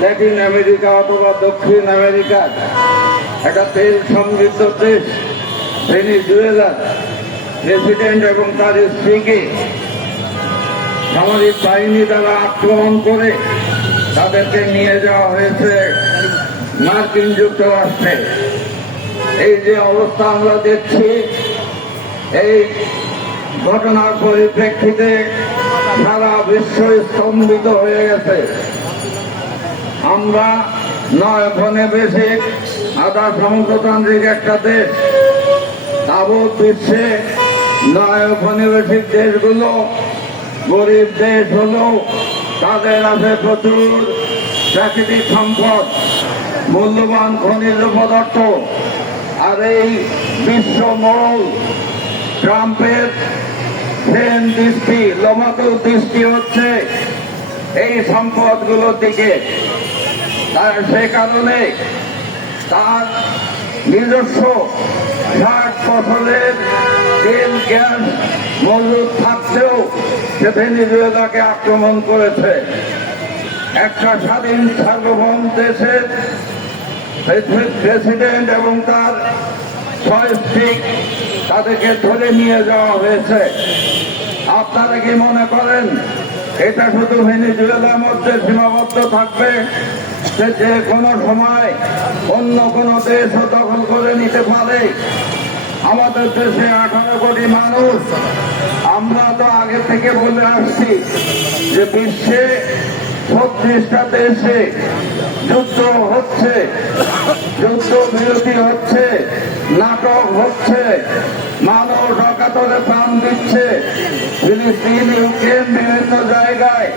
Latin America অথবা দক্ষিণ আমেরিকার একটা তেল সমৃদ্ধ দেশ ভেনেজুয়েলার প্রেসিডেন্ট এবং তার স্ত্রীকে সামরিক বাহিনী দ্বারা আক্রমণ করে তাদেরকে নিয়ে যাওয়া হয়েছে মার্কিন যুক্তরাষ্ট্রে। এই যে অবস্থা আমরা দেখছি, এই ঘটনার পরিপ্রেক্ষিতে সারা বিশ্ব স্তম্ভিত হয়ে গেছে। আমরা 9 উপনিবেশিক আধা সমুদ্রতান্ত্রিক একটা দেশ, তাবৎ বিশ্বে 9 উপনিবেশিক দেশগুলো গরিব দেশ হলেও তাদের আছে প্রচুর প্রাকৃতিক সম্পদ, মূল্যবান খনিজ পদার্থ। আর এই বিশ্ব মোড়ল ট্রাম্পের ট্রেন দৃষ্টি, লোমাতো দৃষ্টি হচ্ছে এই সম্পদগুলোর দিকে। তার সে কারণে তার নিজস্ব 60 ফসলের তেল গ্যাস মজুদ থাকতেও সে ভেনেজুয়েলাকে আক্রমণ করেছে। একটা স্বাধীন সার্বভৌম দেশের প্রেসিডেন্ট এবং তার 6 স্ত্রী তাদেরকে ধরে নিয়ে যাওয়া হয়েছে। আপনারা কি মনে করেন এটা শুধু ভেনেজুয়েলার মধ্যে সীমাবদ্ধ থাকবে? যে কোনো সময় অন্য কোনো দেশও দখল করে নিতে পারে? আমাদের দেশে 18 কোটি মানুষ। আমরা তো আগে থেকে বলে আসছি যে বিশ্বে 36টা দেশে যুদ্ধ হচ্ছে, যুদ্ধ বিরতি হচ্ছে, নাটক হচ্ছে, মানুষ অকাতরে প্রাণ দিচ্ছে। ফিলিস্তিন, ইউক্রেন, বিভিন্ন জায়গায়